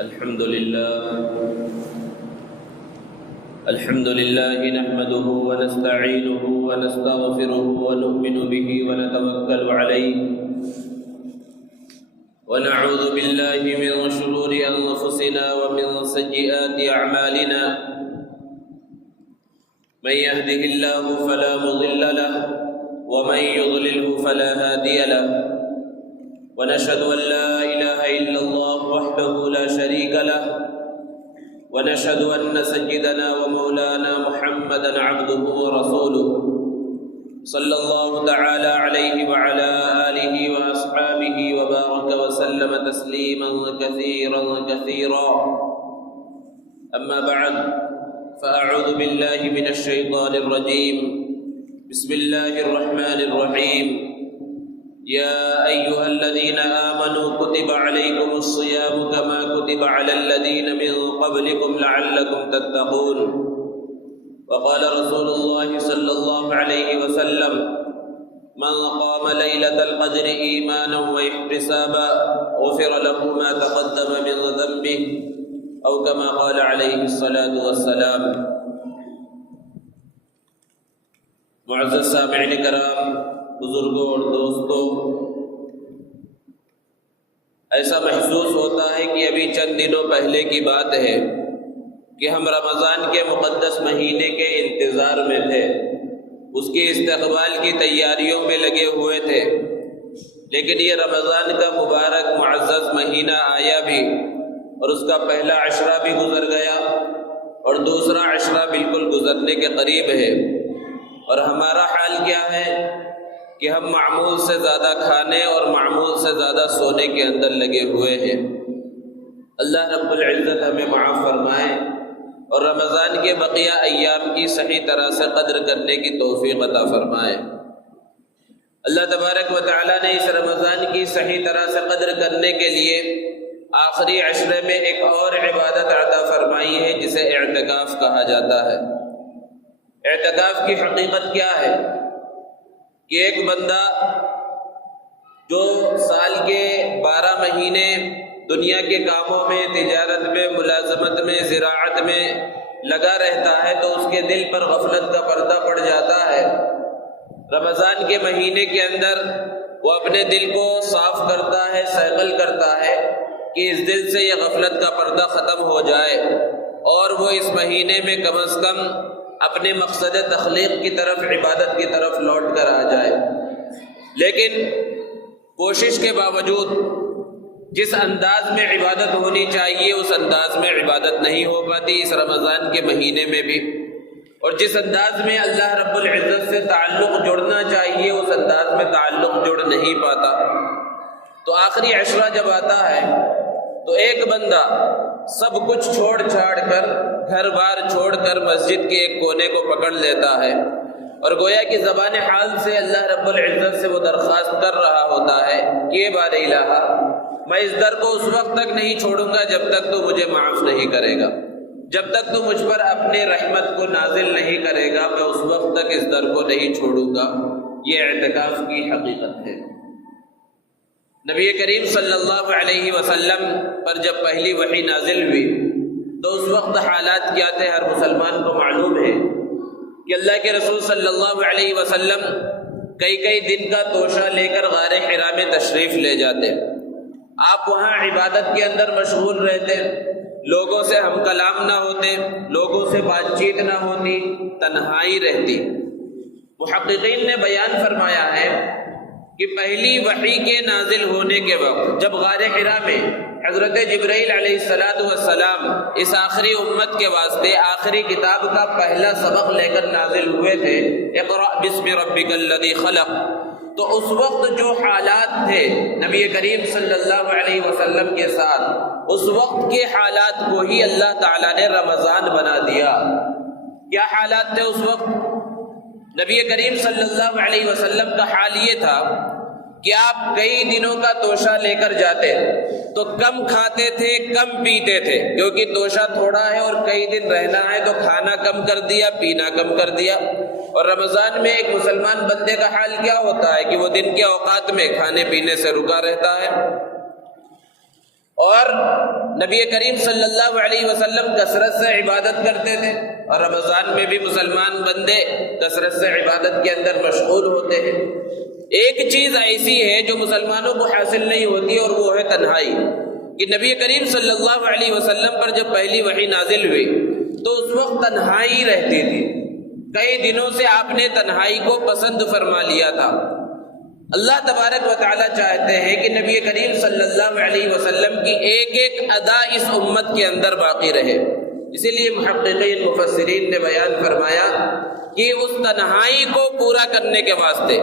الحمد لله نحمده ونستعينه ونستغفره ونؤمن به ونتوكل عليه ونعوذ بالله من شرور أنفسنا ومن سيئات أعمالنا من يهده الله فلا مضل له ومن يضلله فلا هادي له ونشهد أن لا إله إلا الله وحده لا شريك له ونشهد أن سيدنا ومولانا محمدا عبده ورسوله صلى الله تعالى عليه وعلى آله وأصحابه وبارك وسلم تسليما كثيرا كثيرا أما بعد فأعوذ بالله من الشيطان الرجيم بسم الله الرحمن الرحيم يا أيها الذين آمنوا كتب عليكم الصيام كما كتب على الذين من قبلكم لعلكم تتقون وقال رسول الله صلى الله عليه وسلم من قام ليلة القدر إيمانا واحتسابا غفر له ما تقدم من ذنبه أو كما قال عليه الصلاة والسلام۔ معزز سامعین کرام، بزرگوں اور دوستوں، ایسا محسوس ہوتا ہے کہ ابھی چند دنوں پہلے کی بات ہے کہ ہم رمضان کے مقدس مہینے کے انتظار میں تھے، اس کے استقبال کی تیاریوں میں لگے ہوئے تھے، لیکن یہ رمضان کا مبارک معزز مہینہ آیا بھی اور اس کا پہلا عشرہ بھی گزر گیا اور دوسرا عشرہ بالکل گزرنے کے قریب ہے، اور ہمارا حال کیا ہے کہ ہم معمول سے زیادہ کھانے اور معمول سے زیادہ سونے کے اندر لگے ہوئے ہیں۔ اللہ رب العزت ہمیں معاف فرمائے اور رمضان کے بقیہ ایام کی صحیح طرح سے قدر کرنے کی توفیق عطا فرمائے۔ اللہ تبارک و تعالیٰ نے اس رمضان کی صحیح طرح سے قدر کرنے کے لیے آخری عشرے میں ایک اور عبادت عطا فرمائی ہے جسے اعتکاف کہا جاتا ہے۔ اعتکاف کی حقیقت کیا ہے کہ ایک بندہ جو سال کے 12 مہینے دنیا کے کاموں میں، تجارت میں، ملازمت میں، زراعت میں لگا رہتا ہے تو اس کے دل پر غفلت کا پردہ پڑ جاتا ہے۔ رمضان کے مہینے کے اندر وہ اپنے دل کو صاف کرتا ہے، صیقل کرتا ہے کہ اس دل سے یہ غفلت کا پردہ ختم ہو جائے اور وہ اس مہینے میں کم از کم اپنے مقصد تخلیق کی طرف، عبادت کی طرف لوٹ کر آ جائے۔ لیکن کوشش کے باوجود جس انداز میں عبادت ہونی چاہیے اس انداز میں عبادت نہیں ہو پاتی اس رمضان کے مہینے میں بھی، اور جس انداز میں اللہ رب العزت سے تعلق جڑنا چاہیے اس انداز میں تعلق جڑ نہیں پاتا۔ تو آخری عشرہ جب آتا ہے تو ایک بندہ سب کچھ چھوڑ چھاڑ کر، گھر بار چھوڑ کر مسجد کے ایک کونے کو پکڑ لیتا ہے اور گویا کہ زبان حال سے اللہ رب العزت سے وہ درخواست کر رہا ہوتا ہے کہ بار الہ، میں اس در کو اس وقت تک نہیں چھوڑوں گا جب تک تو مجھے معاف نہیں کرے گا، جب تک تو مجھ پر اپنے رحمت کو نازل نہیں کرے گا، میں اس وقت تک اس در کو نہیں چھوڑوں گا۔ یہ اعتکاف کی حقیقت ہے۔ نبی کریم صلی اللہ علیہ وسلم پر جب پہلی وحی نازل ہوئی تو اس وقت حالات کیا تھے ہر مسلمان کو معلوم ہے کہ اللہ کے رسول صلی اللہ علیہ وسلم کئی دن کا توشہ لے کر غار حرا میں تشریف لے جاتے، آپ وہاں عبادت کے اندر مشغول رہتے، لوگوں سے ہم کلام نہ ہوتے، لوگوں سے بات چیت نہ ہوتی، تنہائی رہتی۔ محققین نے بیان فرمایا ہے کہ پہلی وحی کے نازل ہونے کے وقت جب غار حرا میں حضرت جبرائیل علیہ السلام اس آخری امت کے واسطے آخری کتاب کا پہلا سبق لے کر نازل ہوئے تھے، اقرأ بسم ربک الذی خلق، تو اس وقت جو حالات تھے نبی کریم صلی اللہ علیہ وسلم کے ساتھ، اس وقت کے حالات کو ہی اللہ تعالیٰ نے رمضان بنا دیا۔ کیا حالات تھے اس وقت؟ نبی کریم صلی اللہ علیہ وسلم کا حال یہ تھا کہ آپ کئی دنوں کا توشہ لے کر جاتے تو کم کھاتے تھے، کم پیتے تھے، کیونکہ توشہ تھوڑا ہے اور کئی دن رہنا ہے تو کھانا کم کر دیا، پینا کم کر دیا۔ اور رمضان میں ایک مسلمان بندے کا حال کیا ہوتا ہے کہ وہ دن کے اوقات میں کھانے پینے سے رکا رہتا ہے، اور نبی کریم صلی اللہ علیہ وسلم کثرت سے عبادت کرتے تھے، اور رمضان میں بھی مسلمان بندے کثرت سے عبادت کے اندر مشغول ہوتے ہیں۔ ایک چیز ایسی ہے جو مسلمانوں کو حاصل نہیں ہوتی، اور وہ ہے تنہائی، کہ نبی کریم صلی اللہ علیہ وسلم پر جب پہلی وحی نازل ہوئی تو اس وقت تنہائی رہتی تھی، کئی دنوں سے آپ نے تنہائی کو پسند فرما لیا تھا۔ اللہ تبارک و تعالیٰ چاہتے ہیں کہ نبی کریم صلی اللہ علیہ وسلم کی ایک ایک ادا اس امت کے اندر باقی رہے، اسی لیے محققین مفسرین نے بیان فرمایا کہ اس تنہائی کو پورا کرنے کے واسطے،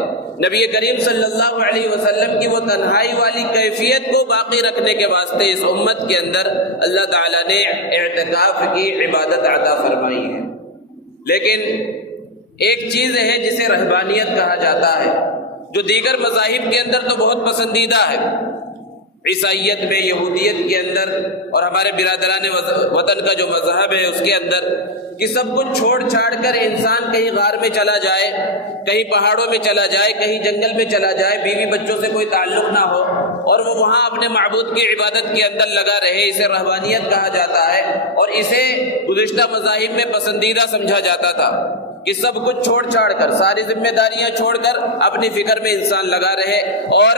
نبی کریم صلی اللہ علیہ وسلم کی وہ تنہائی والی کیفیت کو باقی رکھنے کے واسطے اس امت کے اندر اللہ تعالیٰ نے اعتکاف کی عبادت عطا فرمائی ہے۔ لیکن ایک چیز ہے جسے رہبانیت کہا جاتا ہے، جو دیگر مذاہب کے اندر تو بہت پسندیدہ ہے، عیسائیت میں، یہودیت کے اندر، اور ہمارے برادران وطن کا جو مذہب ہے اس کے اندر، کہ سب کچھ چھوڑ چھاڑ کر انسان کہیں غار میں چلا جائے، کہیں پہاڑوں میں چلا جائے، کہیں جنگل میں چلا جائے، بیوی بچوں سے کوئی تعلق نہ ہو، اور وہ وہاں اپنے معبود کی عبادت کے اندر لگا رہے، اسے رہبانیت کہا جاتا ہے، اور اسے گزشتہ مذاہب میں پسندیدہ سمجھا جاتا تھا کہ سب کچھ چھوڑ چھاڑ کر، ساری ذمہ داریاں چھوڑ کر اپنی فکر میں انسان لگا رہے اور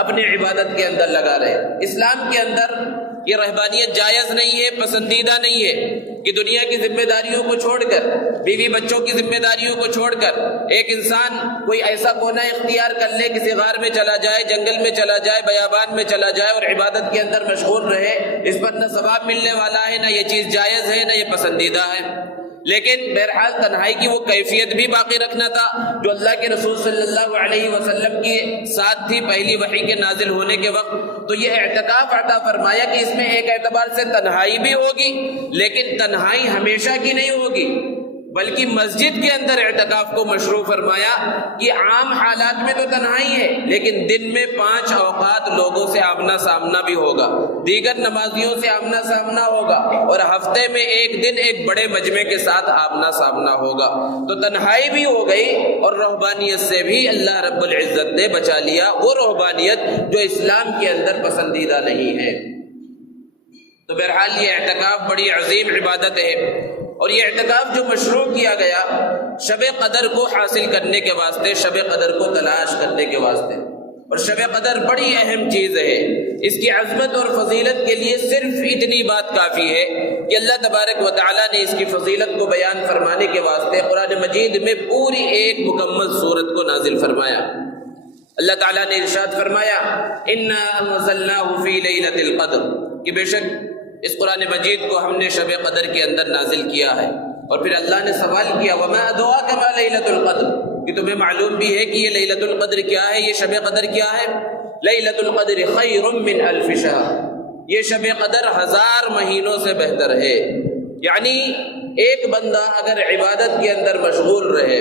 اپنی عبادت کے اندر لگا رہے۔ اسلام کے اندر یہ رہبانیت جائز نہیں ہے، پسندیدہ نہیں ہے کہ دنیا کی ذمہ داریوں کو چھوڑ کر، بیوی بچوں کی ذمہ داریوں کو چھوڑ کر ایک انسان کوئی ایسا کونا اختیار کر لے، کسی غار میں چلا جائے، جنگل میں چلا جائے، بیابان میں چلا جائے اور عبادت کے اندر مشغول رہے۔ اس پر نہ ثواب ملنے والا ہے، نہ یہ چیز جائز ہے، نہ یہ پسندیدہ ہے۔ لیکن بہرحال تنہائی کی وہ کیفیت بھی باقی رکھنا تھا جو اللہ کے رسول صلی اللہ علیہ وسلم کی ساتھ تھی پہلی وحی کے نازل ہونے کے وقت۔ تو یہ اعتکاف عطا فرمایا کہ اس میں ایک اعتبار سے تنہائی بھی ہوگی، لیکن تنہائی ہمیشہ کی نہیں ہوگی، بلکہ مسجد کے اندر اعتکاف کو مشروع فرمایا کہ عام حالات میں تو تنہائی ہے، لیکن دن میں 5 اوقات لوگوں سے آمنا سامنا بھی ہوگا، دیگر نمازیوں سے آمنا سامنا ہوگا، اور ہفتے میں ایک دن ایک بڑے مجمع کے ساتھ آمنا سامنا ہوگا۔ تو تنہائی بھی ہو گئی، اور رہبانیت سے بھی اللہ رب العزت نے بچا لیا، وہ رہبانیت جو اسلام کے اندر پسندیدہ نہیں ہے۔ تو بہرحال یہ اعتکاف بڑی عظیم عبادت ہے، اور یہ اعتکاف جو مشروع کیا گیا شب قدر کو حاصل کرنے کے واسطے، شب قدر کو تلاش کرنے کے واسطے، اور شب قدر بڑی اہم چیز ہے۔ اس کی عظمت اور فضیلت کے لیے صرف اتنی بات کافی ہے کہ اللہ تبارک و تعالیٰ نے اس کی فضیلت کو بیان فرمانے کے واسطے قرآن مجید میں پوری ایک مکمل سورت کو نازل فرمایا۔ اللہ تعالیٰ نے ارشاد فرمایا اِنَّا أَنزَلْنَاهُ فِي لَيْلَةِ الْقَدْرِ، کہ بے شک اس قرآن مجید کو ہم نے شب قدر کے اندر نازل کیا ہے۔ اور پھر اللہ نے سوال کیا وَمَا أَدْرَاكَ مَا لَيْلَةُ الْقَدْرِ، کہ تمہیں معلوم بھی ہے کہ یہ لیلۃ القدر کیا ہے، یہ شب قدر کیا ہے؟ لیلۃ القدر خیر من الف شہر، یہ شب قدر 1000 مہینوں سے بہتر ہے۔ یعنی ایک بندہ اگر عبادت کے اندر مشغول رہے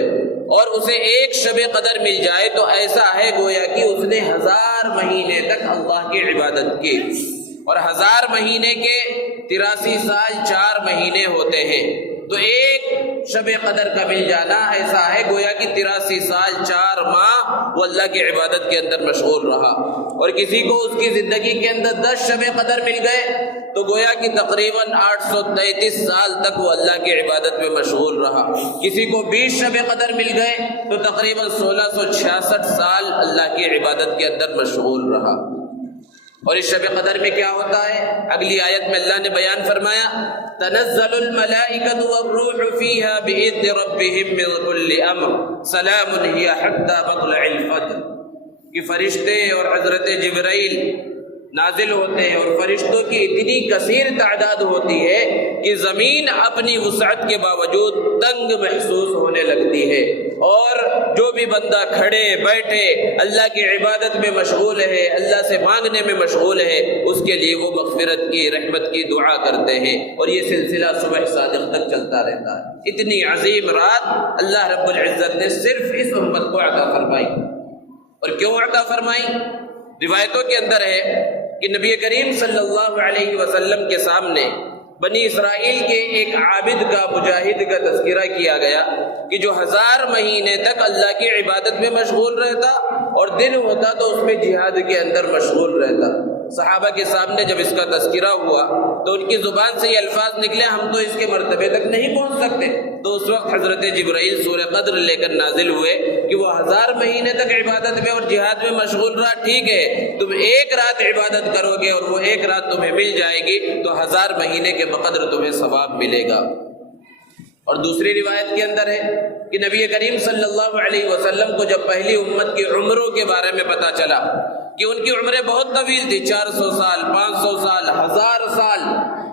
اور اسے ایک شب قدر مل جائے تو ایسا ہے گویا کہ اس نے 1000 مہینے تک اللہ کی عبادت کی، اور 1000 مہینے کے 83 سال 4 مہینے ہوتے ہیں، تو ایک شب قدر کا مل جانا ایسا ہے گویا کہ 83 سال 4 ماہ وہ اللہ کی عبادت کے اندر مشغول رہا۔ اور کسی کو اس کی زندگی کے اندر 10 شب قدر مل گئے تو گویا کہ تقریباً 833 سال تک وہ اللہ کی عبادت میں مشغول رہا۔ کسی کو 20 شب قدر مل گئے تو تقریباً 1666 سال اللہ کی عبادت کے اندر مشغول رہا۔ اور اس شب قدر میں کیا ہوتا ہے؟ اگلی آیت میں اللہ نے بیان فرمایا تنزل الملائکۃ والروح فیہا بإذن ربہم من کل امر سلام ہی حتی مطلع الفجر، کہ فرشتے اور حضرت جبرائیل نازل ہوتے ہیں، اور فرشتوں کی اتنی کثیر تعداد ہوتی ہے کہ زمین اپنی وسعت کے باوجود تنگ محسوس ہونے لگتی ہے، اور جو بھی بندہ کھڑے بیٹھے اللہ کی عبادت میں مشغول ہے، اللہ سے مانگنے میں مشغول ہے، اس کے لیے وہ مغفرت کی، رحمت کی دعا کرتے ہیں، اور یہ سلسلہ صبح صادق تک چلتا رہتا ہے۔ اتنی عظیم رات اللہ رب العزت نے صرف اس امت کو عطا فرمائی۔ اور کیوں عطا فرمائی؟ روایتوں کے اندر ہے کہ نبی کریم صلی اللہ علیہ وسلم کے سامنے بنی اسرائیل کے ایک عابد کا، مجاہد کا تذکرہ کیا گیا کہ جو 1000 مہینے تک اللہ کی عبادت میں مشغول رہتا، اور دن ہوتا تو اس میں جہاد کے اندر مشغول رہتا۔ صحابہ کے سامنے جب اس کا تذکرہ ہوا تو ان کی زبان سے یہ الفاظ نکلے ہم تو اس کے مرتبے تک نہیں پہنچ سکتے. تو اس وقت حضرت جبرائیل سورہ قدر لے کر نازل ہوئے کہ وہ 1000 مہینے تک عبادت میں اور جہاد میں مشغول رہا. ٹھیک ہے تم ایک رات عبادت کرو گے اور وہ ایک رات تمہیں مل جائے گی تو 1000 مہینے کے بقدر تمہیں ثواب ملے گا. اور دوسری روایت کے اندر ہے کہ نبی کریم صلی اللہ علیہ وسلم کو جب پہلی امت کی عمروں کے بارے میں پتہ چلا کہ ان کی عمریں بہت طویل تھی، 400 سال، 500 سال، 1000 سال،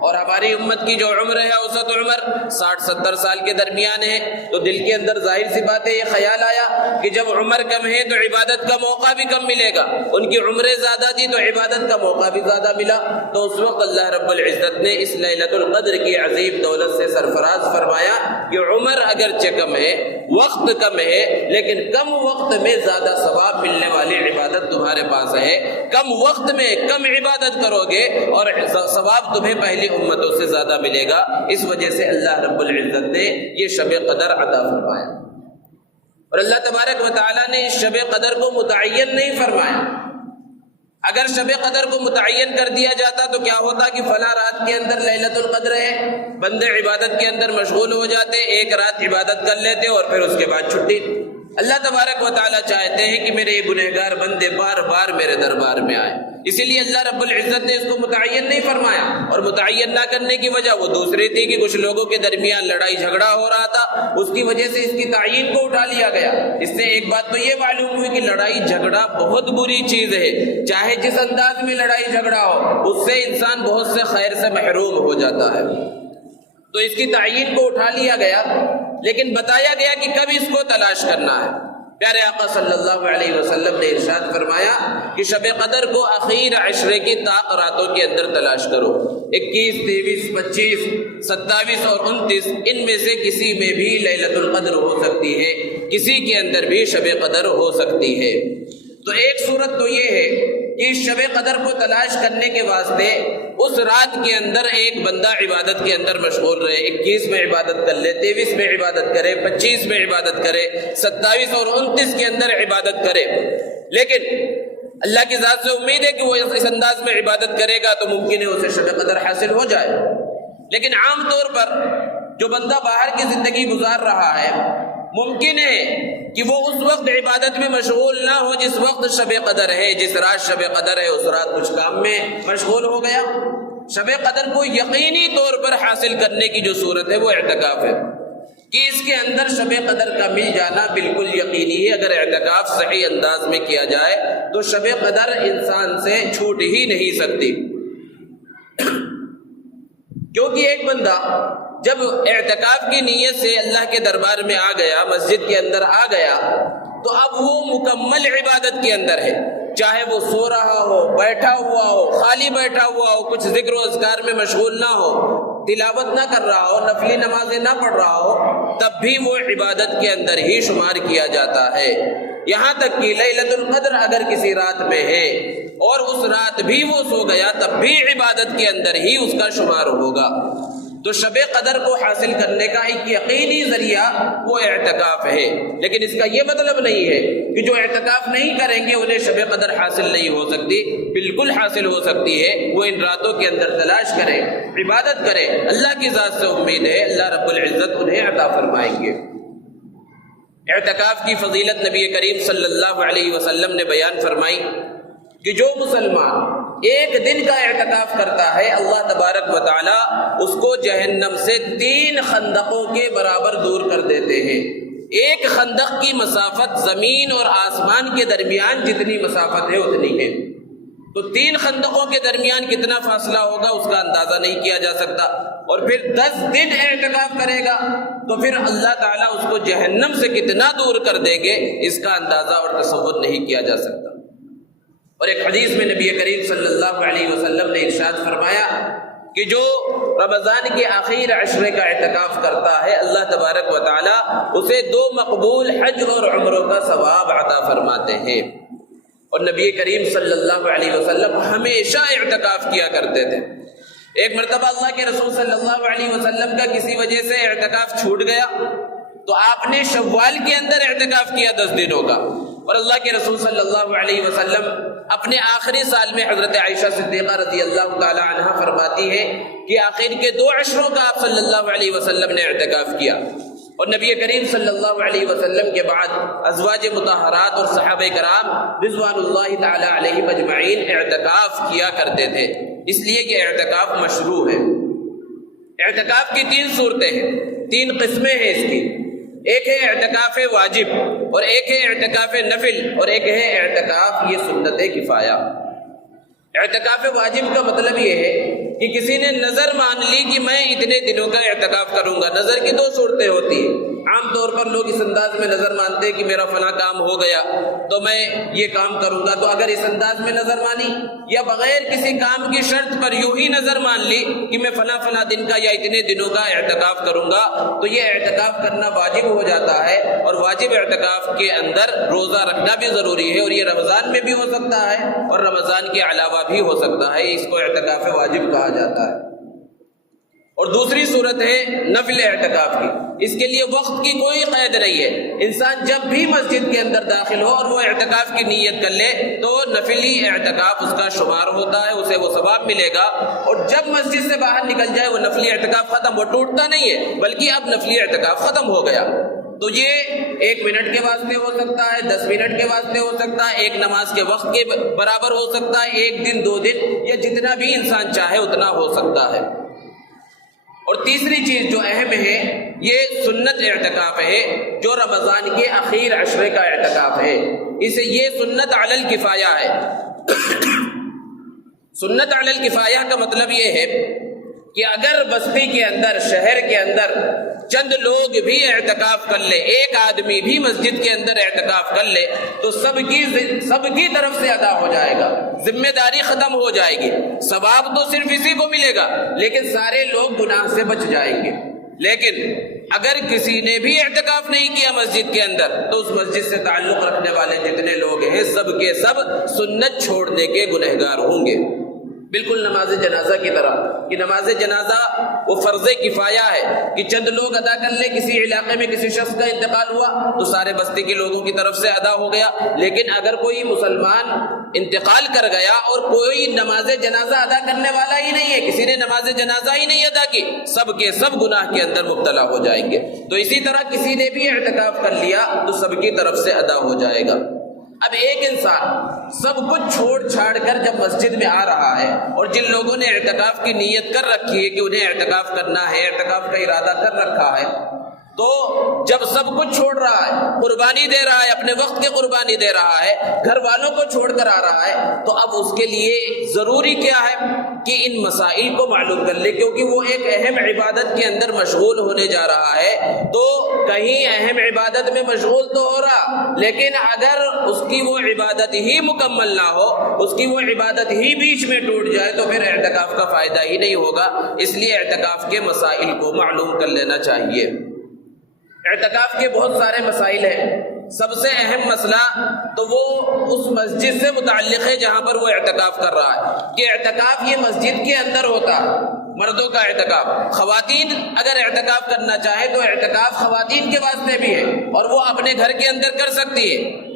اور ہماری امت کی جو عمر ہے اوسط عمر 60-70 سال کے درمیان ہے، تو دل کے اندر ظاہر سی بات ہے یہ خیال آیا کہ جب عمر کم ہے تو عبادت کا موقع بھی کم ملے گا. ان کی عمریں زیادہ تھی تو عبادت کا موقع بھی زیادہ ملا. تو اس وقت اللہ رب العزت نے اس لیلۃ القدر کی عظیم دولت سے سرفراز فرمایا کہ عمر اگرچہ کم ہے، وقت کم ہے، لیکن کم وقت میں زیادہ ثواب ملنے والی عبادت تمہارے پاس ہے. کم وقت میں کم عبادت کرو گے اور ثواب تمہیں پہلی امتوں سے زیادہ ملے گا. اس وجہ سے اللہ رب العزت نے یہ شب قدر عطا فرمایا. اور اللہ تبارک و تعالیٰ نے اس شب قدر کو متعین نہیں فرمایا. اگر شب قدر کو متعین کر دیا جاتا تو کیا ہوتا کہ فلاں رات کے اندر لیلۃ القدر ہے، بندے عبادت کے اندر مشغول ہو جاتے، ایک رات عبادت کر لیتے اور پھر اس کے بعد چھٹی. اللہ تبارک و تعالیٰ چاہتے ہیں کہ میرے یہ گنہگار بندے بار بار میرے دربار میں آئے، اسی لیے اللہ رب العزت نے اس کو متعین نہیں فرمایا. اور متعین نہ کرنے کی وجہ وہ دوسری تھی کہ کچھ لوگوں کے درمیان لڑائی جھگڑا ہو رہا تھا، اس کی وجہ سے اس کی تعین کو اٹھا لیا گیا. اس سے ایک بات تو یہ معلوم ہوئی کہ لڑائی جھگڑا بہت بری چیز ہے، چاہے جس انداز میں لڑائی جھگڑا ہو اس سے انسان بہت سے خیر سے محروم ہو جاتا ہے. تو اس کی تعین کو اٹھا لیا گیا، لیکن بتایا گیا کہ کب اس کو تلاش کرنا ہے. پیارے آقا صلی اللہ علیہ وسلم نے ارشاد فرمایا کہ شب قدر کو اخیر عشرے کی طاق راتوں کے اندر تلاش کرو. 21، 23، 25، 27 اور 29 ان میں سے کسی میں بھی لیلۃ القدر ہو سکتی ہے، کسی کے اندر بھی شب قدر ہو سکتی ہے. تو ایک صورت تو یہ ہے کہ شب قدر کو تلاش کرنے کے واسطے اس رات کے اندر ایک بندہ عبادت کے اندر مشغول رہے، 21 میں عبادت کر لے، 23 میں عبادت کرے، 25 میں عبادت کرے، 27 اور 29 کے اندر عبادت کرے. لیکن اللہ کی ذات سے امید ہے کہ وہ اس انداز میں عبادت کرے گا تو ممکن ہے اسے شب قدر حاصل ہو جائے. لیکن عام طور پر جو بندہ باہر کی زندگی گزار رہا ہے ممکن ہے کہ وہ اس وقت عبادت میں مشغول نہ ہو جس وقت شب قدر ہے. جس رات شب قدر ہے اس رات کچھ کام میں مشغول ہو گیا. شب قدر کو یقینی طور پر حاصل کرنے کی جو صورت ہے وہ اعتکاف ہے کہ اس کے اندر شب قدر کا مل جانا بالکل یقینی ہے. اگر اعتکاف صحیح انداز میں کیا جائے تو شب قدر انسان سے چھوٹ ہی نہیں سکتی. کیونکہ ایک بندہ جب اعتکاف کی نیت سے اللہ کے دربار میں آ گیا، مسجد کے اندر آ گیا، تو اب وہ مکمل عبادت کے اندر ہے. چاہے وہ سو رہا ہو، بیٹھا ہوا ہو، خالی بیٹھا ہوا ہو، کچھ ذکر و اذکار میں مشغول نہ ہو، تلاوت نہ کر رہا ہو، نفلی نمازیں نہ پڑھ رہا ہو، تب بھی وہ عبادت کے اندر ہی شمار کیا جاتا ہے. یہاں تک کہ لیلۃ القدر اگر کسی رات میں ہے اور اس رات بھی وہ سو گیا تب بھی عبادت کے اندر ہی اس کا شمار ہوگا. تو شب قدر کو حاصل کرنے کا ایک یقینی ذریعہ وہ اعتکاف ہے. لیکن اس کا یہ مطلب نہیں ہے کہ جو اعتکاف نہیں کریں گے انہیں شب قدر حاصل نہیں ہو سکتی. بالکل حاصل ہو سکتی ہے. وہ ان راتوں کے اندر تلاش کریں، عبادت کریں. اللہ کی ذات سے امید ہے اللہ رب العزت انہیں عطا فرمائیں گے. اعتکاف کی فضیلت نبی کریم صلی اللہ علیہ وسلم نے بیان فرمائی کہ جو مسلمان ایک دن کا اعتکاف کرتا ہے اللہ تبارک و تعالی اس کو جہنم سے 3 خندقوں کے برابر دور کر دیتے ہیں. ایک خندق کی مسافت زمین اور آسمان کے درمیان جتنی مسافت ہے اتنی ہے. تو 3 خندقوں کے درمیان کتنا فاصلہ ہوگا اس کا اندازہ نہیں کیا جا سکتا. اور پھر 10 دن اعتکاف کرے گا تو پھر اللہ تعالیٰ اس کو جہنم سے کتنا دور کر دیں گے اس کا اندازہ اور تصور نہیں کیا جا سکتا. اور ایک حدیث میں نبی کریم صلی اللہ علیہ وسلم نے ارشاد فرمایا کہ جو رمضان کے آخر عشرے کا اعتکاف کرتا ہے اللہ تبارک و تعالیٰ اسے 2 مقبول حج اور عمروں کا ثواب عطا فرماتے ہیں. اور نبی کریم صلی اللہ علیہ وسلم ہمیشہ اعتکاف کیا کرتے تھے. ایک مرتبہ اللہ کے رسول صلی اللہ علیہ وسلم کا کسی وجہ سے اعتکاف چھوٹ گیا تو آپ نے شوال کے اندر اعتکاف کیا 10 دنوں کا. اور اللہ کے رسول صلی اللہ علیہ وسلم اپنے آخری سال میں حضرت عائشہ صدیقہ رضی اللہ تعالی عنہ فرماتی ہے کہ آخر کے 2 عشروں کا آپ صلی اللہ علیہ وسلم نے اعتکاف کیا، اور نبی کریم صلی اللہ علیہ وسلم کے بعد ازواج مطہرات اور صحابہ کرام رضوان اللہ تعالی علیہم اجمعین اعتکاف کیا کرتے تھے، اس لیے کہ اعتکاف مشروع ہے۔ اعتکاف کی 3 صورتیں ہیں، 3 قسمیں ہیں اس کی، ایک ہے اعتکاف واجب، اور ایک ہے اعتکاف نفل، اور ایک ہے اعتکاف یہ سنت کفایہ۔ اعتکاف واجب کا مطلب یہ ہے کہ کسی نے نظر مان لی کہ میں اتنے دنوں کا اعتکاف کروں گا۔ نظر کی 2 صورتیں ہوتی ہیں، عام طور پر لوگ اس انداز میں نظر مانتے ہیں کہ میرا فلاں کام ہو گیا تو میں یہ کام کروں گا، تو اگر اس انداز میں نظر مانی یا بغیر کسی کام کی شرط پر یوں ہی نظر مان لی کہ میں فلاں دن کا یا اتنے دنوں کا اعتکاف کروں گا، تو یہ اعتکاف کرنا واجب ہو جاتا ہے۔ اور واجب اعتکاف کے اندر روزہ رکھنا بھی ضروری ہے، اور یہ رمضان میں بھی ہو سکتا ہے اور رمضان کے علاوہ بھی ہو سکتا ہے، اس کو اعتکاف واجب کہا جاتا ہے۔ اور دوسری صورت ہے نفل اعتکاف کی، اس کے لیے وقت کی کوئی قید نہیں ہے، انسان جب بھی مسجد کے اندر داخل ہو اور وہ اعتکاف کی نیت کر لے تو نفلی اعتکاف اس کا شمار ہوتا ہے، اسے وہ ثواب ملے گا۔ اور جب مسجد سے باہر نکل جائے وہ نفلی اعتکاف ختم، وہ ٹوٹتا نہیں ہے بلکہ اب نفلی اعتکاف ختم ہو گیا۔ تو یہ 1 منٹ کے واسطے ہو سکتا ہے، 10 منٹ کے واسطے ہو سکتا ہے، ایک نماز کے وقت کے برابر ہو سکتا ہے، 1 دن 2 دن، یا جتنا بھی انسان چاہے اتنا ہو سکتا ہے۔ اور تیسری چیز جو اہم ہے یہ سنت اعتکاف ہے، جو رمضان کے اخیر عشرے کا اعتکاف ہے، اسے یہ سنت علی الکفایہ ہے۔ سنت علی الکفایہ کا مطلب یہ ہے کہ اگر بستی کے اندر، شہر کے اندر چند لوگ بھی اعتکاف کر لے، ایک آدمی بھی مسجد کے اندر اعتکاف کر لے تو سب کی طرف سے ادا ہو جائے گا، ذمہ داری ختم ہو جائے گی، ثواب تو صرف اسی کو ملے گا لیکن سارے لوگ گناہ سے بچ جائیں گے۔ لیکن اگر کسی نے بھی اعتکاف نہیں کیا مسجد کے اندر تو اس مسجد سے تعلق رکھنے والے جتنے لوگ ہیں سب کے سب سنت چھوڑنے کے گنہگار ہوں گے، بالکل نماز جنازہ کی طرح کہ نماز جنازہ وہ فرض کفایہ ہے کہ چند لوگ ادا کر لیں، کسی علاقے میں کسی شخص کا انتقال ہوا تو سارے بستی کے لوگوں کی طرف سے ادا ہو گیا۔ لیکن اگر کوئی مسلمان انتقال کر گیا اور کوئی نماز جنازہ ادا کرنے والا ہی نہیں ہے، کسی نے نماز جنازہ ہی نہیں ادا کی، سب کے سب گناہ کے اندر مبتلا ہو جائیں گے۔ تو اسی طرح کسی نے بھی اعتکاف کر لیا تو سب کی طرف سے ادا ہو جائے گا۔ اب ایک انسان سب کچھ چھوڑ چھاڑ کر جب مسجد میں آ رہا ہے، اور جن لوگوں نے اعتکاف کی نیت کر رکھی ہے کہ انہیں اعتکاف کرنا ہے، اعتکاف کا ارادہ کر رکھا ہے، تو جب سب کچھ چھوڑ رہا ہے، قربانی دے رہا ہے، اپنے وقت کی قربانی دے رہا ہے، گھر والوں کو چھوڑ کر آ رہا ہے، تو اب اس کے لیے ضروری کیا ہے کہ ان مسائل کو معلوم کر لے، کیونکہ وہ ایک اہم عبادت کے اندر مشغول ہونے جا رہا ہے۔ تو کہیں اہم عبادت میں مشغول تو ہو رہا، لیکن اگر اس کی وہ عبادت ہی مکمل نہ ہو، اس کی وہ عبادت ہی بیچ میں ٹوٹ جائے تو پھر اعتکاف کا فائدہ ہی نہیں ہوگا۔ اس لیے اعتکاف کے مسائل کو معلوم کر لینا چاہیے۔ اعتکاف کے بہت سارے مسائل ہیں، سب سے اہم مسئلہ تو وہ اس مسجد سے متعلق ہے جہاں پر وہ اعتکاف کر رہا ہے، کہ اعتکاف یہ مسجد کے اندر ہوتا ہے، مردوں کا اعتکاف۔ خواتین اگر اعتکاف کرنا چاہے تو اعتکاف خواتین کے واسطے بھی ہے، اور وہ اپنے گھر کے اندر کر سکتی ہے،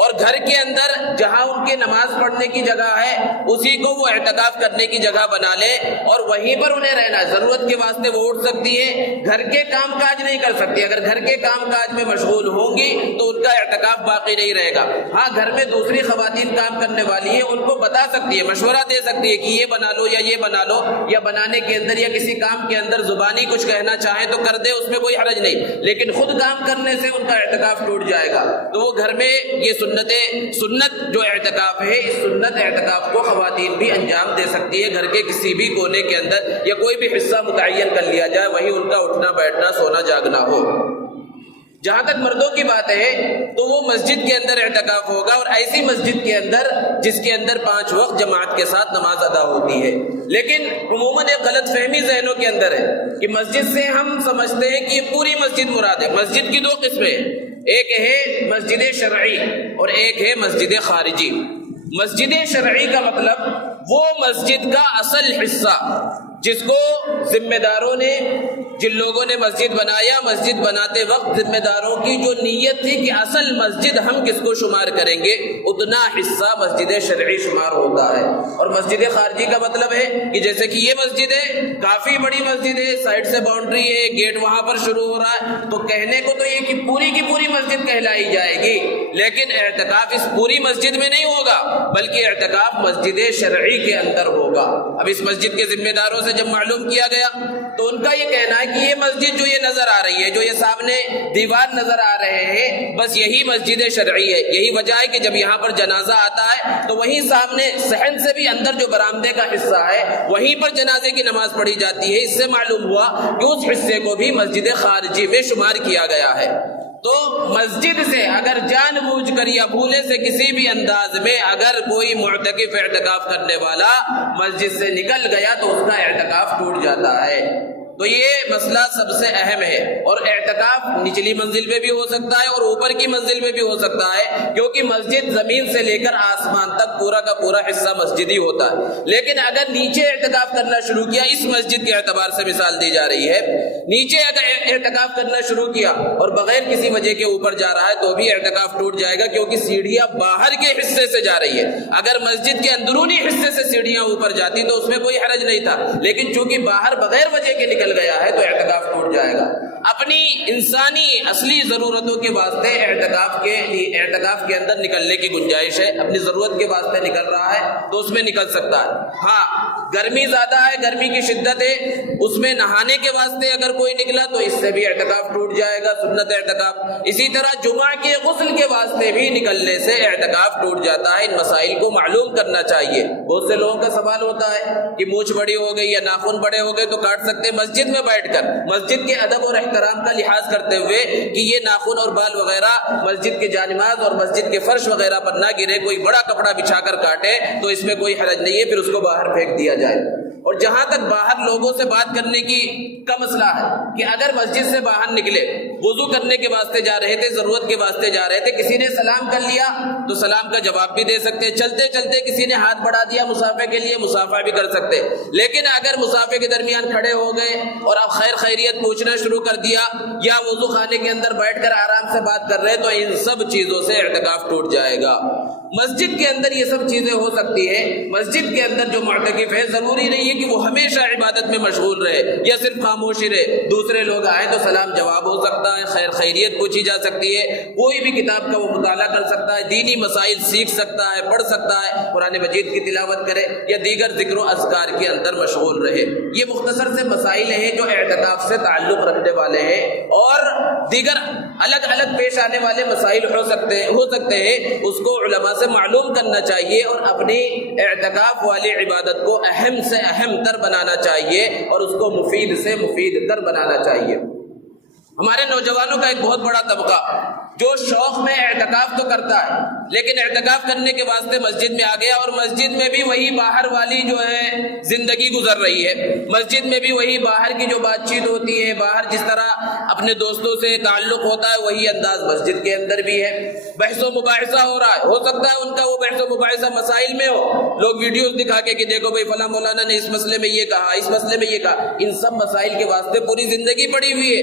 اور گھر کے اندر جہاں ان کے نماز پڑھنے کی جگہ ہے اسی کو وہ اعتکاف کرنے کی جگہ بنا لے اور وہیں پر انہیں رہنا ہے۔ ضرورت کے واسطے وہ اٹھ سکتی ہے، گھر کے کام کاج نہیں کر سکتی، اگر گھر کے کام کاج میں مشغول ہوں گی تو ان کا اعتکاف باقی نہیں رہے گا۔ ہاں، گھر میں دوسری خواتین کام کرنے والی ہیں، ان کو بتا سکتی ہے، مشورہ دے سکتی ہے کہ یہ بنا لو یا یہ بنا لو، یا بنانے کے اندر یا کسی کام کے اندر زبانی کچھ کہنا چاہیں تو کر دے، اس میں کوئی حرج نہیں، لیکن خود کام کرنے سے ان کا اعتکاف ٹوٹ جائے گا۔ تو وہ گھر میں یہ سنت جو اعتکاف ہے، اس سنت اعتکاف کو خواتین بھی انجام دے سکتی ہے، گھر کے کسی بھی کونے کے اندر یا کوئی بھی حصہ متعین کر لیا جائے، وہی ان کا اٹھنا بیٹھنا سونا جاگنا ہو۔ جہاں تک مردوں کی بات ہے تو وہ مسجد کے اندر اعتکاف ہوگا، اور ایسی مسجد کے اندر جس کے اندر 5 وقت جماعت کے ساتھ نماز ادا ہوتی ہے۔ لیکن عموماً ایک غلط فہمی ذہنوں کے اندر ہے کہ مسجد سے ہم سمجھتے ہیں کہ یہ پوری مسجد مراد ہے۔ مسجد کی 2 قسمیں ہیں، ایک ہے مسجد شرعی اور ایک ہے مسجد خارجی۔ مسجد شرعی کا مطلب وہ مسجد کا اصل حصہ جس کو ذمہ داروں نے جن لوگوں نے مسجد بنایا، مسجد بناتے وقت ذمہ داروں کی جو نیت تھی کہ اصل مسجد ہم کس کو شمار کریں گے، اتنا حصہ مسجد شرعی شمار ہوتا ہے۔ اور مسجد خارجی کا مطلب ہے کہ جیسے کہ یہ مسجد ہے، کافی بڑی مسجد ہے، سائڈ سے باؤنڈری ہے، گیٹ وہاں پر شروع ہو رہا ہے، تو کہنے کو تو یہ کہ پوری کی پوری مسجد کہلائی جائے گی، لیکن اعتکاف اس پوری مسجد میں نہیں ہوگا، بلکہ اعتکاف مسجد شرعی کے اندر ہوگا۔ اب اس مسجد کے ذمہ داروں سے جب معلوم کیا گیا تو ان کا یہ کہنا ہے کہ یہ مسجد جو یہ نظر آ رہی ہے، جو یہ سامنے دیوار نظر آ رہے ہیں، بس یہی مسجد شرعی ہے۔ یہی وجہ ہے کہ جب یہاں پر جنازہ آتا ہے تو وہیں سامنے صحن سے بھی اندر جو برآمدے کا حصہ ہے وہیں پر جنازے کی نماز پڑھی جاتی ہے۔ اس سے معلوم ہوا کہ اس حصے کو بھی مسجد خارجی میں شمار کیا گیا ہے۔ تو مسجد سے اگر جان بوجھ کر یا بھولے سے کسی بھی انداز میں اگر کوئی معتکف اعتکاف کرنے والا مسجد سے نکل گیا تو اس کا اعتکاف ٹوٹ جاتا ہے۔ تو یہ مسئلہ سب سے اہم ہے، اور اعتکاف نچلی منزل پہ بھی ہو سکتا ہے اور اوپر کی منزل پہ بھی ہو سکتا ہے، کیونکہ مسجد زمین سے لے کر آسمان تک پورا کا پورا حصہ مسجد ہی ہوتا ہے۔ لیکن اگر نیچے اعتکاف کرنا شروع کیا، اس مسجد کے اعتبار سے مثال دی جا رہی ہے، نیچے اگر اعتکاف کرنا شروع کیا اور بغیر کسی وجہ کے اوپر جا رہا ہے تو بھی اعتکاف ٹوٹ جائے گا، کیونکہ سیڑھیاں باہر کے حصے سے جا رہی ہے۔ اگر مسجد کے اندرونی حصے سے سیڑھیاں اوپر جاتی تو اس میں کوئی حرج نہیں تھا، لیکن چونکہ باہر بغیر وجہ کے نکل گیا ہے تو اعتکاف ٹوٹ جائے گا۔ اپنی انسانی اصلی ضرورتوں کے واسطے اعتکاف کے اندر نکلنے کی گنجائش ہے، اپنی ضرورت کے واسطے نکل رہا ہے تو اس میں نکل سکتا ہے۔ ہاں گرمی زیادہ ہے، گرمی کی شدت ہے، اس میں نہانے کے واسطے اگر کوئی نکلا تو اس سے بھی اعتکاف ٹوٹ جائے گا، سنت اعتکاف۔ اسی طرح جمعہ کے غسل کے واسطے بھی نکلنے سے اعتکاف ٹوٹ جاتا ہے۔ ان مسائل کو معلوم کرنا چاہیے۔ بہت سے لوگوں کا سوال ہوتا ہے کہ مونچھ بڑی ہو گئی یا ناخن بڑے ہو گئے تو کاٹ سکتے ہیں۔ مسجد میں بیٹھ کر مسجد کے ادب اور احترام کا لحاظ کرتے ہوئے کہ یہ ناخن اور بال وغیرہ مسجد کے جانماز اور مسجد کے فرش وغیرہ پر نہ گرے، کوئی بڑا کپڑا بچھا کر کاٹے تو اس میں کوئی حرج نہیں ہے، پھر اس کو باہر پھینک دیا جائے۔ اور جہاں تک باہر لوگوں سے بات کرنے کی کا مسئلہ ہے کہ اگر مسجد سے باہر نکلے، وضو کرنے کے واسطے جا رہے تھے، ضرورت کے واسطے جا رہے تھے، کسی نے سلام کر لیا تو سلام کا جواب بھی دے سکتے، چلتے چلتے کسی نے ہاتھ بڑھا دیا مسافے کے لیے، مسافہ بھی کر سکتے۔ لیکن اگر مسافے کے درمیان کھڑے ہو گئے اور اب خیر خیریت پوچھنا شروع کر دیا یا وضو خانے کے اندر بیٹھ کر آرام سے بات کر رہے تو ان سب چیزوں سے اعتکاف ٹوٹ جائے گا۔ مسجد کے اندر یہ سب چیزیں ہو سکتی ہیں۔ مسجد کے اندر جو معتکف ہے ضروری نہیں ہے کہ وہ ہمیشہ عبادت میں مشغول رہے یا صرف خاموشی رہے۔ دوسرے لوگ آئے تو سلام جواب ہو سکتا ہے، خیر خیریت پوچھی جا سکتی ہے، کوئی بھی کتاب کا وہ مطالعہ کر سکتا ہے، دینی مسائل سیکھ سکتا ہے، پڑھ سکتا ہے، قرآن مجید کی تلاوت کرے یا دیگر ذکر و اذکار کے اندر مشغول رہے۔ یہ مختصر سے مسائل ہیں جو اعتکاف سے تعلق رکھنے والے ہیں، اور دیگر الگ الگ پیش آنے والے مسائل ہو سکتے ہیں، اس کو علماء سے معلوم کرنا چاہیے اور اپنی اعتکاف والی عبادت کو اہم سے اہم تر بنانا چاہیے اور اس کو مفید سے مفید تر بنانا چاہیے۔ ہمارے نوجوانوں کا ایک بہت بڑا طبقہ جو شوق میں اعتکاف تو کرتا ہے لیکن اعتکاف کرنے کے واسطے مسجد میں آ گیا اور مسجد میں بھی وہی باہر والی جو ہے زندگی گزر رہی ہے، مسجد میں بھی وہی باہر کی جو بات چیت ہوتی ہے، باہر جس طرح اپنے دوستوں سے تعلق ہوتا ہے وہی انداز مسجد کے اندر بھی ہے۔ بحث و مباحثہ ہو رہا ہے، ہو سکتا ہے ان کا وہ بحث و مباحثہ مسائل میں ہو، لوگ ویڈیوز دکھا کے کہ دیکھو بھائی فلاں مولانا نے اس مسئلے میں یہ کہا، اس مسئلے میں یہ کہا۔ ان سب مسائل کے واسطے پوری زندگی پڑی ہوئی ہے۔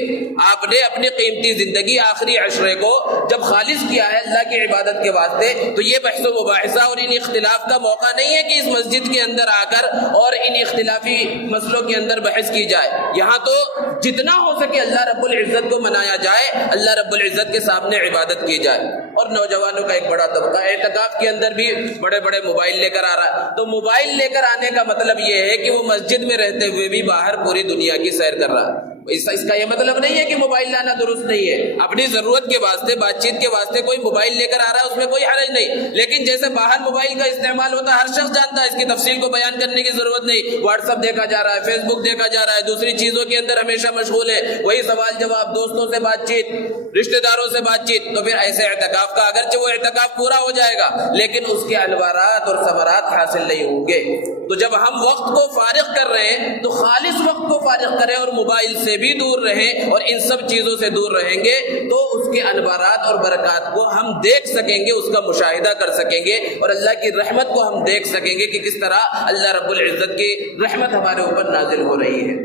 آپ نے اپنی قیمتی زندگی آخری عشرے کو جب خالص کیا ہے اللہ کی عبادت کے واسطے تو یہ بحث و مباحثہ اور ان اختلاف کا موقع نہیں ہے کہ اس مسجد کے اندر آ کر اور ان اختلافی مسئلوں کے اندر بحث کی جائے۔ یہاں تو جتنا ہو سکے اللہ رب العزت کو منایا جائے، اللہ رب العزت کے سامنے عبادت کی جائے۔ اور نوجوانوں کا ایک بڑا طبقہ اعتکاف کے اندر بھی بڑے بڑے موبائل لے کر آ رہا ہے، تو موبائل لے کر آنے کا مطلب یہ ہے کہ وہ مسجد میں رہتے ہوئے بھی باہر پوری دنیا کی سیر کر رہا ہے۔ اس کا یہ مطلب نہیں ہے کہ موبائل لانا درست نہیں ہے، اپنی ضرورت کے واسطے بات چیت کے واسطے کوئی موبائل لے کر آ رہا ہے اس میں کوئی حرج نہیں، لیکن جیسے باہر موبائل کا استعمال ہوتا ہے ہر شخص جانتا ہے، اس کی تفصیل کو بیان کرنے کی ضرورت نہیں۔ واٹس ایپ دیکھا جا رہا ہے، فیس بک دیکھا جا رہا ہے، دوسری چیزوں کے اندر ہمیشہ مشغول ہے، وہی سوال جواب، دوستوں سے بات چیت، رشتہ داروں سے بات چیت، تو پھر ایسے اعتکاف کا اگرچہ وہ اعتکاف پورا ہو جائے گا لیکن اس کے انوارات اور ثمرات حاصل نہیں ہوں گے۔ تو جب ہم وقت کو فارغ کر رہے ہیں تو خالص وقت کو فارغ کریں اور موبائل سے بھی دور رہیں اور ان سب چیزوں سے دور رہیں گے تو اس کے انوارات اور برکات کو ہم دیکھ سکیں گے، اس کا مشاہدہ کر سکیں گے اور اللہ کی رحمت کو ہم دیکھ سکیں گے کہ کس طرح اللہ رب العزت کی رحمت ہمارے اوپر نازل ہو رہی ہے۔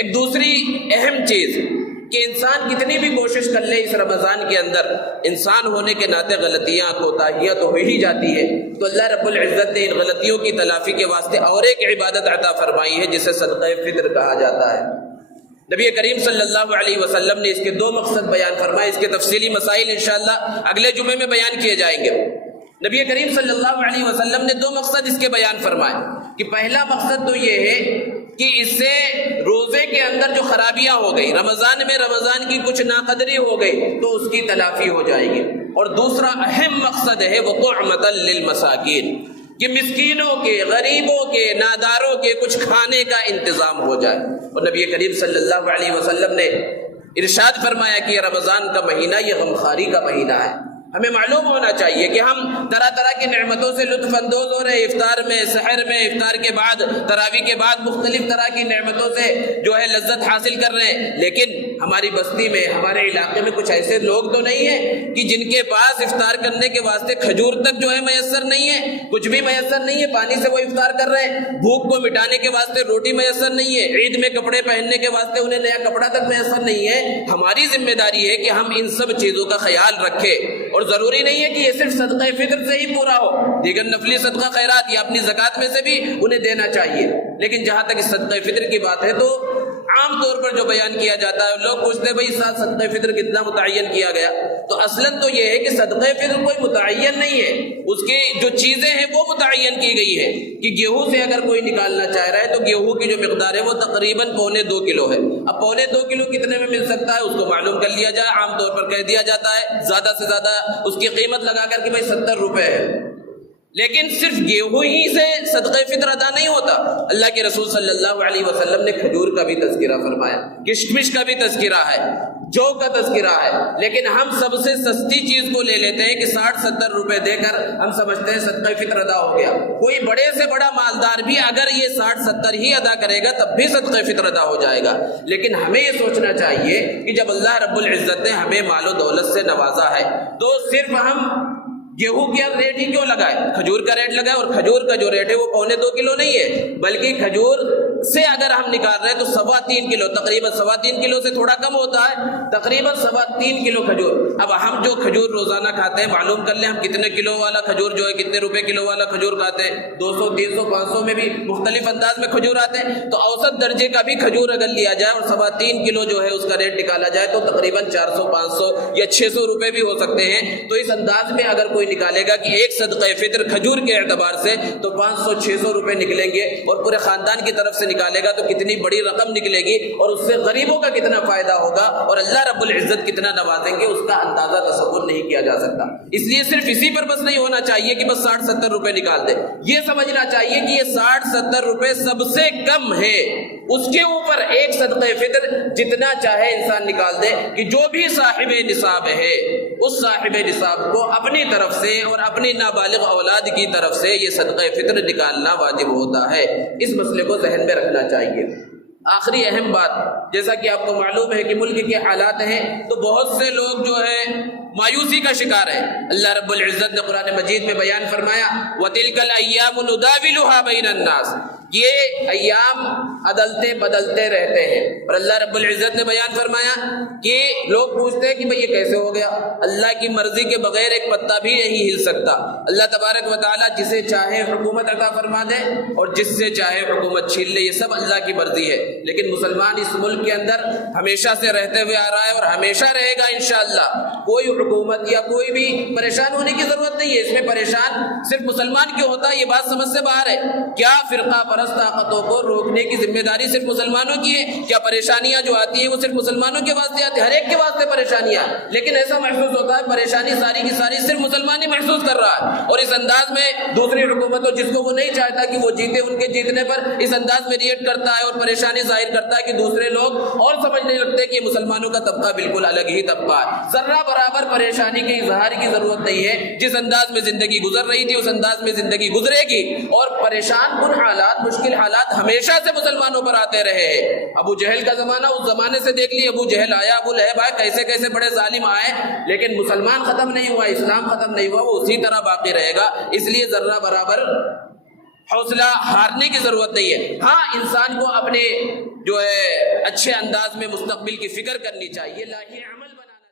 ایک دوسری اہم چیز کہ انسان کتنی بھی کوشش کر لے اس رمضان کے اندر، انسان ہونے کے ناطے غلطیاں کوتاہیاں تو ہو ہی جاتی ہے، تو اللہ رب العزت نے ان غلطیوں کی تلافی کے واسطے اور ایک عبادت عطا فرمائی ہے جسے صدقہ فطر کہا جاتا ہے۔ نبی کریم صلی اللہ علیہ وسلم نے اس کے دو مقصد بیان فرمائے، اس کے تفصیلی مسائل انشاءاللہ اگلے جمعے میں بیان کیے جائیں گے۔ نبی کریم صلی اللہ علیہ وسلم نے دو مقصد اس کے بیان فرمائے کہ پہلا مقصد تو یہ ہے کہ اس سے روزے کے اندر جو خرابیاں ہو گئی، رمضان میں رمضان کی کچھ ناقدری ہو گئی تو اس کی تلافی ہو جائے گی، اور دوسرا اہم مقصد ہے وہ طعمۃ للمساکین، کہ مسکینوں کے، غریبوں کے، ناداروں کے کچھ کھانے کا انتظام ہو جائے۔ اور نبی کریم صلی اللہ علیہ وسلم نے ارشاد فرمایا کہ یہ رمضان کا مہینہ یہ غمخواری کا مہینہ ہے۔ ہمیں معلوم ہونا چاہیے کہ ہم طرح طرح کی نعمتوں سے لطف اندوز ہو رہے ہیں، افطار میں، سحر میں، افطار کے بعد، تراویح کے بعد مختلف طرح کی نعمتوں سے جو ہے لذت حاصل کر رہے ہیں، لیکن ہماری بستی میں، ہمارے علاقے میں کچھ ایسے لوگ تو نہیں ہیں کہ جن کے پاس افطار کرنے کے واسطے کھجور تک جو ہے میسر نہیں ہے، کچھ بھی میسر نہیں ہے، پانی سے وہ افطار کر رہے ہیں، بھوک کو مٹانے کے واسطے روٹی میسر نہیں ہے، عید میں کپڑے پہننے کے واسطے انہیں نیا کپڑا تک میسر نہیں ہے۔ ہماری ذمہ داری ہے کہ ہم ان سب چیزوں کا خیال رکھیں، اور ضروری نہیں ہے کہ یہ صرف صدقہ فطر سے ہی پورا ہو، دیگر نفلی صدقہ خیرات یا اپنی زکوٰۃ میں سے بھی انہیں دینا چاہیے، لیکن جہاں تک اس صدقہ فطر کی بات ہے تو عام طور پر جو بیان کیا جاتا ہے، لوگ پوچھتے ہیں بھائی صدقہ فطر کتنا متعین کیا گیا؟ تو اصلاً تو یہ ہے کہ صدقہ فطر کوئی متعین نہیں ہے، اس کی جو چیزیں ہیں وہ متعین کی گئی ہے کہ گیہوں سے اگر کوئی نکالنا چاہ رہا ہے تو گیہوں کی جو مقدار ہے وہ تقریباً 2.25 کلو ہے۔ اب 2.25 کلو کتنے میں مل سکتا ہے اس کو معلوم کر لیا جائے، عام طور پر کہہ دیا جاتا ہے زیادہ سے زیادہ اس کی قیمت لگا کر کہ بھائی 70 روپے ہے، لیکن صرف گیہوں ہی سے صدقہ فطر ادا نہیں ہوتا۔ اللہ کے رسول صلی اللہ علیہ وسلم نے کھجور کا بھی تذکرہ فرمایا، کشمش کا بھی تذکرہ ہے، جو کا تذکرہ ہے، لیکن ہم سب سے سستی چیز کو لے لیتے ہیں کہ 60-70 روپے دے کر ہم سمجھتے ہیں صدقہ فطر ادا ہو گیا۔ کوئی بڑے سے بڑا مالدار بھی اگر یہ 60-70 ہی ادا کرے گا تب بھی صدقہ فطر ادا ہو جائے گا، لیکن ہمیں یہ سوچنا چاہیے کہ جب اللہ رب العزت نے ہمیں مال و دولت سے نوازا ہے تو صرف ہم گیہوں کا ریٹ ہی کیوں لگائے، کھجور کا ریٹ لگائے، اور کھجور کا جو ریٹ ہے وہ 2.25 کلو نہیں ہے، بلکہ کھجور سے اگر ہم نکال رہے ہیں تو 3.25 کلو، تقریباً 3.25 کلو سے تھوڑا کم ہوتا ہے، تقریباً 3.25 کلو کھجور۔ اب ہم جو کھجور روزانہ کھاتے ہیں معلوم کر لیں ہم کتنے کلو والا کھجور جو ہے، کتنے روپے کلو والا کھجور کھاتے ہیں، 200 300 500 میں بھی مختلف انداز میں کھجور آتے ہیں، تو اوسط درجے کا بھی کھجور اگر لیا جائے اور 3.25 کلو جو ہے اس کا ریٹ نکالا جائے تو تقریباً 400 500 یا 600 روپے بھی ہو سکتے ہیں۔ تو اس انداز میں اگر کوئی نکالے گا کہ ایک صدقہ فطر کھجور کے اعتبار سے تو 500-600 روپے نکلیں گے، اور پورے خاندان کی طرف سے نکالے گا تو کتنی بڑی رقم نکلے گی، اور اس سے غریبوں کا کتنا فائدہ ہوگا اور اللہ رب العزت کتنا نوازیں گے اس کا اندازہ تصور نہیں کیا جا سکتا۔ اس لیے صرف اسی پر بس نہیں ہونا چاہیے کہ بس 60-70 روپے نکال دے، یہ سمجھنا چاہیے کہ یہ 60-70 روپے سب سے کم ہے، اس کے اوپر ایک صدقہ فطر جتنا چاہے انسان نکال دے، کہ جو بھی صاحب نصاب ہے اس صاحب نصاب کو اپنی طرف سے اور اپنی نابالغ اولاد کی طرف سے یہ صدقہ فطر نکالنا واجب ہوتا ہے۔ اس مسئلے کو ذہن میں رکھنا چاہیے۔ آخری اہم بات، جیسا کہ آپ کو معلوم ہے کہ ملک کے حالات ہیں تو بہت سے لوگ جو ہے مایوسی کا شکار ہیں۔ اللہ رب العزت نے قرآن مجید میں بیان فرمایا وَتِلْكَ الْأَيَّامُ نُدَاوِلُهَا بَيْنَ النَّاسِ، یہ ایام عدلتے بدلتے رہتے ہیں، اور اللہ رب العزت نے بیان فرمایا کہ لوگ پوچھتے ہیں کہ بھئی یہ کیسے ہو گیا، اللہ کی مرضی کے بغیر ایک پتا بھی نہیں ہل سکتا۔ اللہ تبارک و تعالیٰ جسے چاہے حکومت عطا فرما دے اور جس سے چاہے حکومت چھین لے، یہ سب اللہ کی مرضی ہے، لیکن مسلمان اس ملک کے اندر ہمیشہ سے رہتے ہوئے آ رہا ہے اور ہمیشہ رہے گا انشاءاللہ۔ کوئی حکومت یا کوئی بھی پریشان ہونے کی ضرورت نہیں ہے، اس میں پریشان صرف مسلمان کیوں ہوتا ہے یہ بات سمجھ سے باہر ہے۔ کیا فرقہ پرست طاقتوں کو روکنے کی ذمہ داری صرف مسلمانوں کی ہے؟ کیا پریشانیاں جو آتی ہیں وہ صرف مسلمانوں کے واسطے آتی ہیں؟ ہر ایک کے واسطے پریشانیاں، لیکن ایسا محسوس ہوتا ہے پریشانی ساری کی ساری صرف مسلمان ہی محسوس کر رہا ہے، اور اس انداز میں دوسری حکومتوں جس کو وہ نہیں چاہتا کہ وہ جیتے، ان کے جیتنے پر اس انداز میں ریئیکٹ کرتا ہے اور پریشانی ظاہر کرتا ہے کہ دوسرے لوگ اور سمجھنے لگتے کہ یہ مسلمانوں کا طبقہ بالکل الگ ہی طبقہ ہے۔ ذرہ برابر پریشانی کے اظہار کی ضرورت نہیں ہے، جس انداز میں زندگی گزر رہی تھی اس انداز میں زندگی گزرے گی، اور پریشان کن حالات، مشکل حالات ہمیشہ سے مسلمانوں پر آتے رہے ہیں۔ ابو جہل کا زمانہ اس زمانے سے دیکھ لی، ابو جہل آیا، ابو لہب آئے، کیسے کیسے بڑے ظالم آئے، لیکن مسلمان ختم نہیں ہوا، اسلام ختم نہیں ہوا، وہ اسی طرح باقی رہے گا۔ اس لیے ذرہ برابر حوصلہ ہارنے کی ضرورت نہیں ہے. ہاں انسان کو اپنے جو ہے اچھے انداز میں مستقبل کی فکر کرنی چاہیے، لاہی عمل